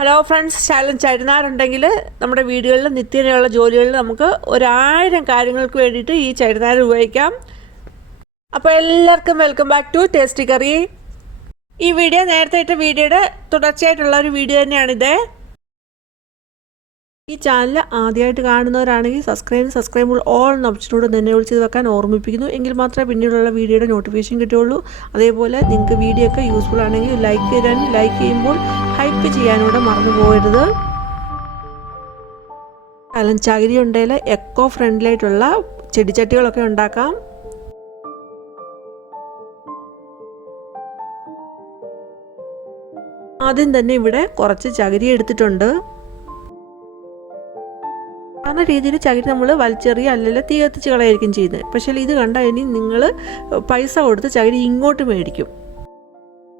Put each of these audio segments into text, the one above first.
Hello friends ശാലം ചരുനാരുണ്ടെങ്കിൽ നമ്മുടെ വീടുകളിൽ നിത്യേനയുള്ള ജോലികളിൽ നമുക്ക് ഒരായിരം കാര്യങ്ങൾക്ക് വേണ്ടിയിട്ട് ഈ ചരുനാർ ഉപയോഗിക്കാം. അപ്പോൾ എല്ലാവർക്കും welcome back to tasty curry ഈ വീഡിയോ നേരത്തെ ഇട്ട വീഡിയോയുടെ തുടർച്ചയായിട്ടുള്ള ഒരു വീഡിയോ തന്നെയാണിത്. ഈ ചാനൽ ആദ്യമായിട്ട് കാണുന്നവരാണെങ്കിൽ സബ്സ്ക്രൈബ് സബ്സ്ക്രൈബ് ഓൾ എന്ന ഓപ്ഷനോട് തന്നെ വിളിച്ചത് വെക്കാൻ ഓർമ്മിപ്പിക്കുന്നു. എങ്കിൽ മാത്രമേ പിന്നീടുള്ള വീഡിയോയുടെ നോട്ടിഫിക്കേഷൻ കിട്ടുകയുള്ളൂ. അതേപോലെ നിങ്ങൾക്ക് വീഡിയോ ഒക്കെ യൂസ്ഫുൾ ആണെങ്കിൽ ലൈക്ക് ചെയ്യാൻ ലൈക്ക് ചെയ്യുമ്പോൾ ഹൈപ്പ് ചെയ്യാനൂടെ മറന്നു പോകരുത്. കലം ചകിരി ഉണ്ടെങ്കിൽ എക്കോ ഫ്രണ്ട്ലി ആയിട്ടുള്ള ചെടിച്ചട്ടികളൊക്കെ ഉണ്ടാക്കാം. ആദ്യം തന്നെ ഇവിടെ കുറച്ച് ചകിരി എടുത്തിട്ടുണ്ട്. സാധാരണ രീതിയിൽ ചകിരി നമ്മൾ വലിച്ചെറിയ അല്ലെങ്കിൽ തീ കത്തിച്ച് കളയായിരിക്കും ചെയ്യുന്നത് പക്ഷേ ഇത് കണ്ടാൽ ഇനി നിങ്ങൾ പൈസ കൊടുത്ത് ചകിരി ഇങ്ങോട്ട് മേടിക്കും.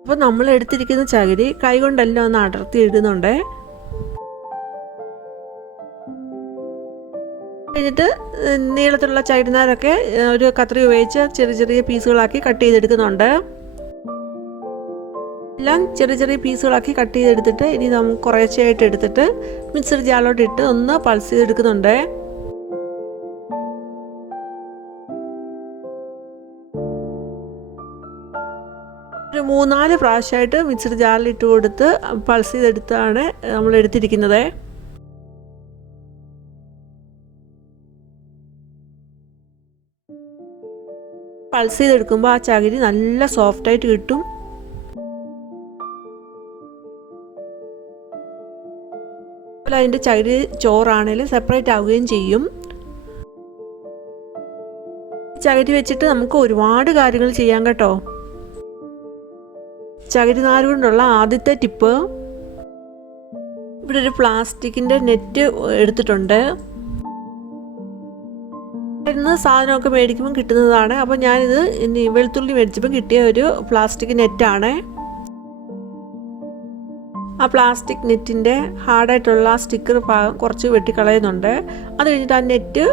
അപ്പോൾ നമ്മൾ എടുത്തിരിക്കുന്ന ചകിരി കൈകൊണ്ടല്ല ഒന്ന് അടർത്തി ഇടുന്നുണ്ടേ? കഴിഞ്ഞിട്ട് നീളത്തിലുള്ള ചകിരിനാരൊക്കെ ഒരു കത്രി ഉപയോഗിച്ച് ചെറിയ ചെറിയ പീസുകളാക്കി കട്ട് ചെയ്തെടുക്കുന്നുണ്ട്. എല്ലാം ചെറിയ ചെറിയ പീസുകളാക്കി കട്ട് ചെയ്തെടുത്തിട്ട് ഇനി നമുക്ക് കുറേശ്ശെയായിട്ട് എടുത്തിട്ട് മിക്സർ ജാറിലോട്ട് ഇട്ട് ഒന്ന് പൾസ് ചെയ്തെടുക്കുന്നുണ്ട്. ഒരു മൂന്നാൽ പ്രാവശ്യമായിട്ട് മിക്സർ ജാറിൽ ഇട്ട് കൊടുത്ത് പൾസ് ചെയ്തെടുത്താണ് നമ്മൾ എടുത്തിരിക്കുന്നത്. പൾസ് ചെയ്തെടുക്കുമ്പോൾ ആ ചകിരി നല്ല സോഫ്റ്റായിട്ട് കിട്ടും. അതിന്റെ ചകിരി ചോറാണേലും സെപ്പറേറ്റ് ആവുകയും ചെയ്യും. ചകിരി വെച്ചിട്ട് നമുക്ക് ഒരുപാട് കാര്യങ്ങൾ ചെയ്യാൻ കേട്ടോ. ചകിരി നാര് കൊണ്ടുള്ള ആദ്യത്തെ ടിപ്പ്. ഇവിടെ ഒരു പ്ലാസ്റ്റിക്കിന്റെ നെറ്റ് എടുത്തിട്ടുണ്ട്. സാധനമൊക്കെ മേടിക്കുമ്പോൾ കിട്ടുന്നതാണ്. അപ്പോൾ ഞാനിത് വെളുത്തുള്ളി മേടിച്ചപ്പോൾ കിട്ടിയ ഒരു പ്ലാസ്റ്റിക് നെറ്റാണ്. ആ പ്ലാസ്റ്റിക് നെറ്റിന്റെ ഹാർഡായിട്ടുള്ള സ്റ്റിക്കർ ഭാഗം കുറച്ച് വെട്ടിക്കളയുന്നുണ്ട്. അത് കഴിഞ്ഞിട്ട് ആ നെറ്റ്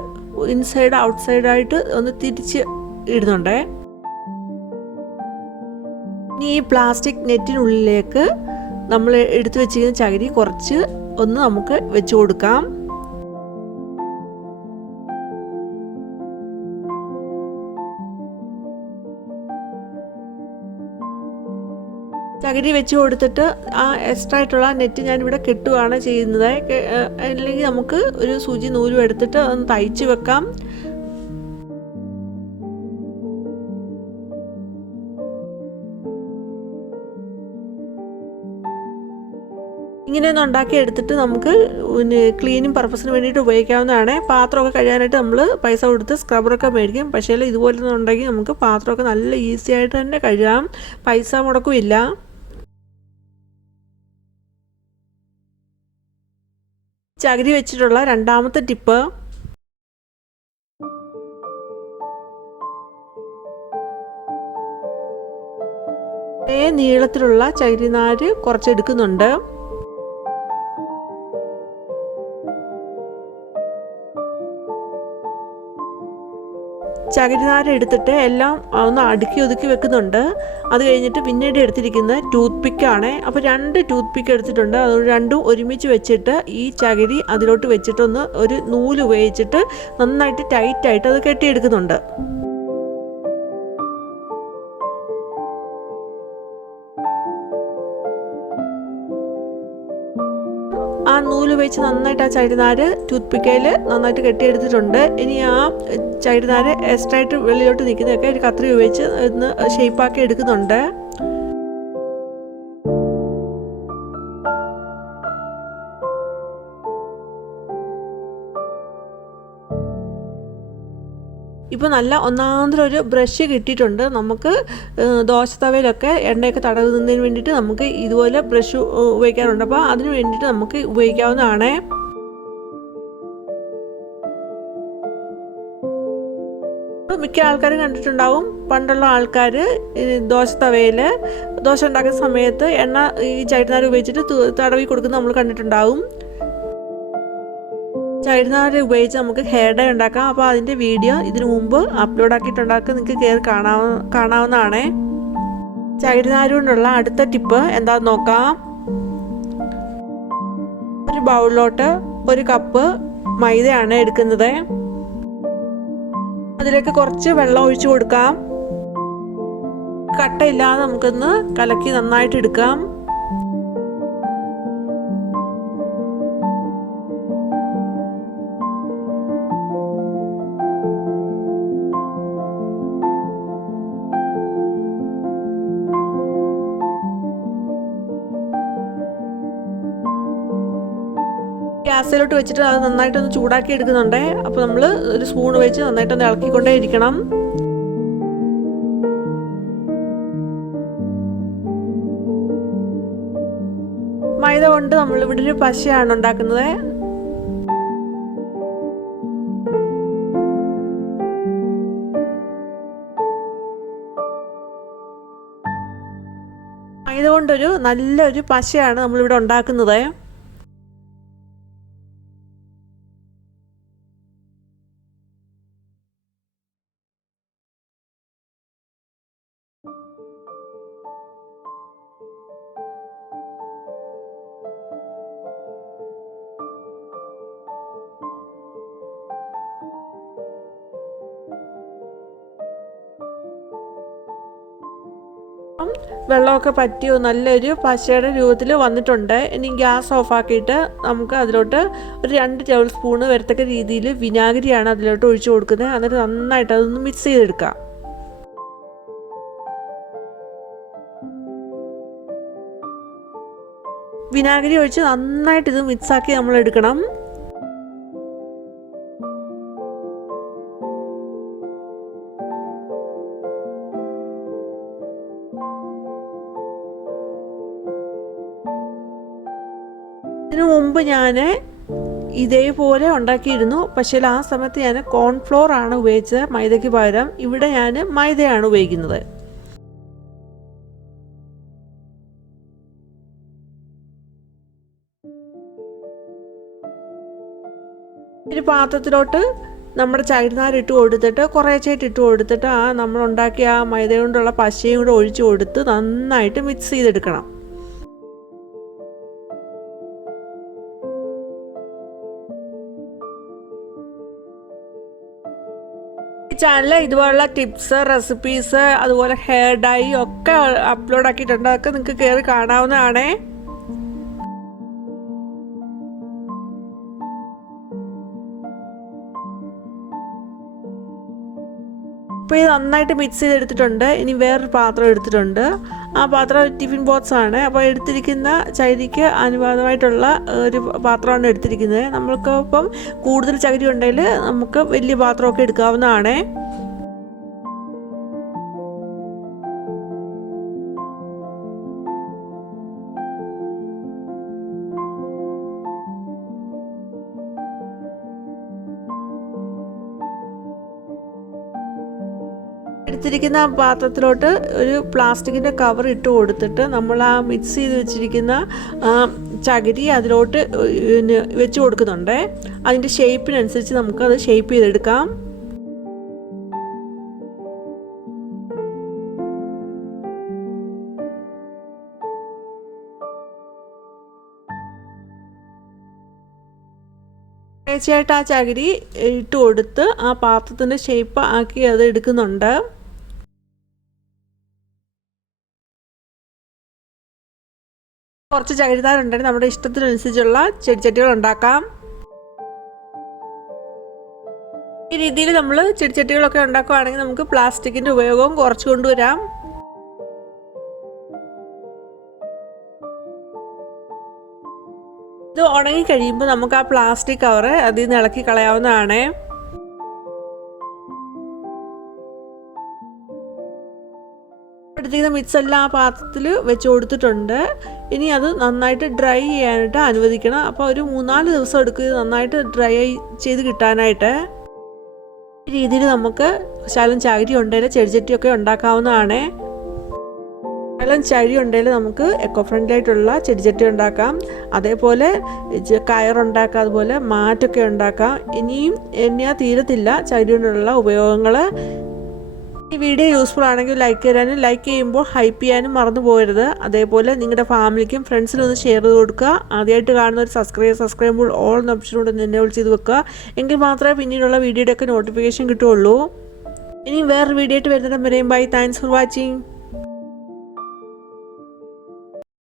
ഇൻസൈഡ് ഔട്ട്സൈഡായിട്ട് ഒന്ന് തിരിച്ച് ഇടുന്നുണ്ട്. ഇനി ഈ പ്ലാസ്റ്റിക് നെറ്റിനുള്ളിലേക്ക് നമ്മൾ എടുത്തു വെച്ചിരിക്കുന്ന ചകിരി കുറച്ച് ഒന്ന് നമുക്ക് വെച്ച് കൊടുക്കാം. ചകിരി വെച്ച് കൊടുത്തിട്ട് ആ എക്സ്ട്രാ ആയിട്ടുള്ള നെറ്റ് ഞാനിവിടെ കെട്ടുകയാണ് ചെയ്യുന്നത്. അല്ലെങ്കിൽ നമുക്ക് ഒരു സൂചി നൂലും എടുത്തിട്ട് ഒന്ന് തയ്ച്ച് വെക്കാം. ഇങ്ങനെ ഒന്ന് ഉണ്ടാക്കി എടുത്തിട്ട് നമുക്ക് പിന്നെ ക്ലീനിങ് പർപ്പസിന് വേണ്ടിയിട്ട് ഉപയോഗിക്കാവുന്നതാണ്. പാത്രമൊക്കെ കഴിയാനായിട്ട് നമ്മൾ പൈസ കൊടുത്ത് സ്ക്രബറൊക്കെ മേടിക്കും. പക്ഷേ ഇതുപോലെ ഉണ്ടെങ്കിൽ നമുക്ക് പാത്രമൊക്കെ നല്ല ഈസി ആയിട്ട് തന്നെ കഴുകാം. പൈസ മുടക്കുമില്ല. ചകിരി വെച്ചിട്ടുള്ള രണ്ടാമത്തെ ടിപ്പ്. നീളത്തിലുള്ള ചകിരിനാര് കുറച്ചെടുക്കുന്നുണ്ട് ചകിരിനാര് എടുത്തിട്ട് എല്ലാം ഒന്ന് അടുക്കി ഒതുക്കി വെക്കുന്നുണ്ട്. അത് കഴിഞ്ഞിട്ട് പിന്നീട് എടുത്തിരിക്കുന്നത് ടൂത്ത് പിക്കാണ് അപ്പോൾ രണ്ട് ടൂത്ത് പിക്ക് എടുത്തിട്ടുണ്ട്. അത് രണ്ടും ഒരുമിച്ച് വെച്ചിട്ട് ഈ ചകിരി അതിലോട്ട് വെച്ചിട്ടൊന്ന് ഒരു നൂൽ ഉപയോഗിച്ചിട്ട് നന്നായിട്ട് ടൈറ്റായിട്ട് അത് കെട്ടിയെടുക്കുന്നുണ്ട്. വെച്ച് നന്നായിട്ട് ആ ചകിരിനാര് ടൂത്ത് പിക്കയിൽ നന്നായിട്ട് കെട്ടിയെടുത്തിട്ടുണ്ട്. ഇനി ആ ചകിരിനാര് എക്സ്ട്രാ ആയിട്ട് വെളിയിലോട്ട് നിൽക്കുന്നതൊക്കെ ഒരു കത്രി ഉപയോഗിച്ച് ഒന്ന് ഷേപ്പാക്കി എടുക്കുന്നുണ്ട്. ഇപ്പോൾ നല്ല ഒന്നാന്തരം ഒരു ബ്രഷ് കിട്ടിയിട്ടുണ്ട്. നമുക്ക് ദോശ തവയിലൊക്കെ എണ്ണയൊക്കെ തടവുന്നതിന് വേണ്ടിയിട്ട് നമുക്ക് ഇതുപോലെ ബ്രഷ് ഉപയോഗിക്കാറുണ്ട്. അപ്പോൾ അതിന് വേണ്ടിയിട്ട് നമുക്ക് ഉപയോഗിക്കാവുന്നതാണ്. മിക്ക ആൾക്കാരും കണ്ടിട്ടുണ്ടാവും. പണ്ടുള്ള ആൾക്കാർ ദോശ തവയിൽ ദോശ ഉണ്ടാക്കുന്ന സമയത്ത് എണ്ണ ഈ ചൈനാർ ഉപയോഗിച്ചിട്ട് തടവി കൊടുക്കുന്നത് നമ്മൾ കണ്ടിട്ടുണ്ടാവും. ചൈനാര് ഉപയോഗിച്ച് നമുക്ക് ഹെയർ ഡൈ ഉണ്ടാക്കാം. അപ്പോൾ അതിന്റെ വീഡിയോ ഇതിനു മുമ്പ് അപ്ലോഡ് ആക്കിയിട്ടുണ്ടാക്കുക നിങ്ങൾക്ക് കയറി കാണാവ കാണാവുന്നതാണ്. കൊണ്ടുള്ള അടുത്ത ടിപ്പ് എന്താണെന്ന് നോക്കാം. ഒരു ബൗളിലോട്ട് ഒരു കപ്പ് മൈദയാണ് എടുക്കുന്നത്. അതിലേക്ക് കുറച്ച് വെള്ളം ഒഴിച്ചു കൊടുക്കാം. കട്ടയില്ലാതെ നമുക്കൊന്ന് കലക്കി നന്നായിട്ട് എടുക്കാം. ഗ്യാസിലോട്ട് വെച്ചിട്ട് അത് നന്നായിട്ടൊന്ന് ചൂടാക്കി എടുക്കുന്നുണ്ട്. അപ്പോൾ നമ്മൾ ഒരു സ്പൂൺ വെച്ച് നന്നായിട്ടൊന്ന് ഇളക്കിക്കൊണ്ടേ ഇരിക്കണം മൈദ കൊണ്ട് നമ്മൾ ഇവിടെ ഒരു പശയാണ് ഉണ്ടാക്കുന്നത്. മൈദ കൊണ്ടൊരു നല്ലൊരു പശയാണ് നമ്മളിവിടെ ഉണ്ടാക്കുന്നത്. വെള്ളമൊക്കെ പറ്റി നല്ലൊരു പശയുടെ രൂപത്തിൽ വന്നിട്ടുണ്ട്. ഇനി ഗ്യാസ് ഓഫാക്കിയിട്ട് നമുക്ക് അതിലോട്ട് ഒരു രണ്ട് ടേബിൾ സ്പൂണ് വരത്തക്ക രീതിയിൽ വിനാഗിരിയാണ് അതിലോട്ട് ഒഴിച്ചു കൊടുക്കുന്നത്. എന്നിട്ട് നന്നായിട്ട് അതൊന്ന് മിക്സ് ചെയ്തെടുക്കാം. വിനാഗിരി ഒഴിച്ച് നന്നായിട്ട് ഇത് മിക്സ് ആക്കി നമ്മൾ എടുക്കണം ഇതിനു മുമ്പ് ഞാൻ ഇതേപോലെ ഉണ്ടാക്കിയിരുന്നു. പക്ഷേ ആ സമയത്ത് ഞാൻ കോൺഫ്ലോർ ആണ് ഉപയോഗിച്ചത് മൈദയ്ക്ക് പകരം. ഇവിടെ ഞാൻ മൈദയാണ് ഉപയോഗിക്കുന്നത്. ഒരു പാത്രത്തിലോട്ട് നമ്മുടെ ചകിരിനാര് ഇട്ട് കൊടുത്തിട്ട് കുറേശ്ശായിട്ട് ഇട്ട് കൊടുത്തിട്ട് ആ നമ്മൾ ഉണ്ടാക്കിയ ആ മൈദ കൊണ്ടുള്ള പശയും കൂടെ ഒഴിച്ചു കൊടുത്ത് നന്നായിട്ട് മിക്സ് ചെയ്തെടുക്കണം. ചാനലിൽ ഇതുപോലുള്ള ടിപ്സ് റെസിപ്പീസ് അതുപോലെ ഹെയർ ഡൈ ഒക്കെ അപ്ലോഡ് ആക്കിയിട്ടുണ്ട്. അതൊക്കെ നിങ്ങൾക്ക് കയറി കാണാവുന്നതാണേ. ഇപ്പോൾ ഇത് നന്നായിട്ട് മിക്സ് ചെയ്തെടുത്തിട്ടുണ്ട്. ഇനി വേറൊരു പാത്രം എടുത്തിട്ടുണ്ട്. ആ പാത്രം ടിഫിൻ ബോക്സ് ആണ്. അപ്പോൾ എടുത്തിരിക്കുന്ന ചകിരിക്ക് അനുവാദമായിട്ടുള്ള ഒരു പാത്രമാണ് എടുത്തിരിക്കുന്നത്. നമ്മൾക്ക് ഇപ്പം കൂടുതൽ ചകിരി ഉണ്ടെങ്കിൽ നമുക്ക് വലിയ പാത്രമൊക്കെ എടുക്കാവുന്നതാണേ. എടുത്തിരിക്കുന്ന പാത്രത്തിലോട്ട് ഒരു പ്ലാസ്റ്റിക്കിന്റെ കവർ ഇട്ട് കൊടുത്തിട്ട് നമ്മൾ ആ മിക്സ് ചെയ്ത് വെച്ചിരിക്കുന്ന ചകിരി അതിലോട്ട് വെച്ച് കൊടുക്കുന്നുണ്ട്. അതിന്റെ ഷേപ്പിനനുസരിച്ച് നമുക്കത് ഷേപ്പ് ചെയ്തെടുക്കാം. തീർച്ചയായിട്ടും ആ ചകിരി ഇട്ട് കൊടുത്ത് ആ പാത്രത്തിന്റെ ഷേപ്പ് ആക്കി അത് എടുക്കുന്നുണ്ട്. കുറച്ച് ചകിരിതാരുണ്ടെങ്കിൽ നമ്മുടെ ഇഷ്ടത്തിനനുസരിച്ചുള്ള ചെടിച്ചട്ടികൾ ഉണ്ടാക്കാം. ഈ രീതിയിൽ നമ്മൾ ചെടിച്ചട്ടികളൊക്കെ ഉണ്ടാക്കുകയാണെങ്കിൽ നമുക്ക് പ്ലാസ്റ്റിക്കിന്റെ ഉപയോഗവും കുറച്ച് കൊണ്ടുവരാം. ഇത് ഉണങ്ങി കഴിയുമ്പോൾ നമുക്ക് ആ പ്ലാസ്റ്റിക് കവറ് അതിൽ നിന്ന് ഇളക്കി കളയാവുന്നതാണ്. എടുത്തിരിക്കുന്ന മിക്സ് എല്ലാം ആ പാത്രത്തിൽ വെച്ച് കൊടുത്തിട്ടുണ്ട്. ഇനി അത് നന്നായിട്ട് ഡ്രൈ ചെയ്യാനായിട്ട് അനുവദിക്കണം. അപ്പോൾ ഒരു മൂന്നാൽ ദിവസം എടുക്കും നന്നായിട്ട് ഡ്രൈ ചെയ്ത് കിട്ടാനായിട്ട്. രീതിയിൽ നമുക്ക് ശാലം ചകിരി ഉണ്ടെങ്കിൽ ചെടിച്ചട്ടിയൊക്കെ ഉണ്ടാക്കാവുന്നതാണ്. ശകലം ചഴി ഉണ്ടെങ്കിൽ നമുക്ക് എക്കോ ഫ്രണ്ട്ലി ആയിട്ടുള്ള ചെടിച്ചട്ടി ഉണ്ടാക്കാം. അതേപോലെ കയറുണ്ടാക്കാം അതുപോലെ മാറ്റൊക്കെ ഉണ്ടാക്കാം. ഇനിയും എണ്ണ തീരത്തില്ല ചകിരി കൊണ്ടുള്ള ഉപയോഗങ്ങൾ ഈ വീഡിയോ യൂസ്ഫുൾ ആണെങ്കിൽ ലൈക്ക് ചെയ്യാനും ലൈക്ക് ചെയ്യുമ്പോൾ ഹൈപ്പ് ചെയ്യാനും മറന്നു പോകരുത്. അതേപോലെ നിങ്ങളുടെ ഫാമിലിക്കും ഫ്രണ്ട്സിനും ഒന്ന് ഷെയർ ചെയ്ത് കൊടുക്കുക. ആദ്യമായിട്ട് കാണുന്ന ഒരു സബ്സ്ക്രൈബ് സബ്സ്ക്രൈബ് ഓൾ എന്ന ഓപ്ഷനോട് എന്നെ വിളിച്ച് ചെയ്ത് വെക്കുക. എങ്കിൽ മാത്രമേ പിന്നീടുള്ള വീഡിയോയുടെ ഒക്കെ നോട്ടിഫിക്കേഷൻ കിട്ടുള്ളൂ ഇനി വേറൊരു വീഡിയോ ആയിട്ട് വരുന്നിടം വരെയും ബൈ താങ്ക്സ് ഫോർ വാച്ചിങ്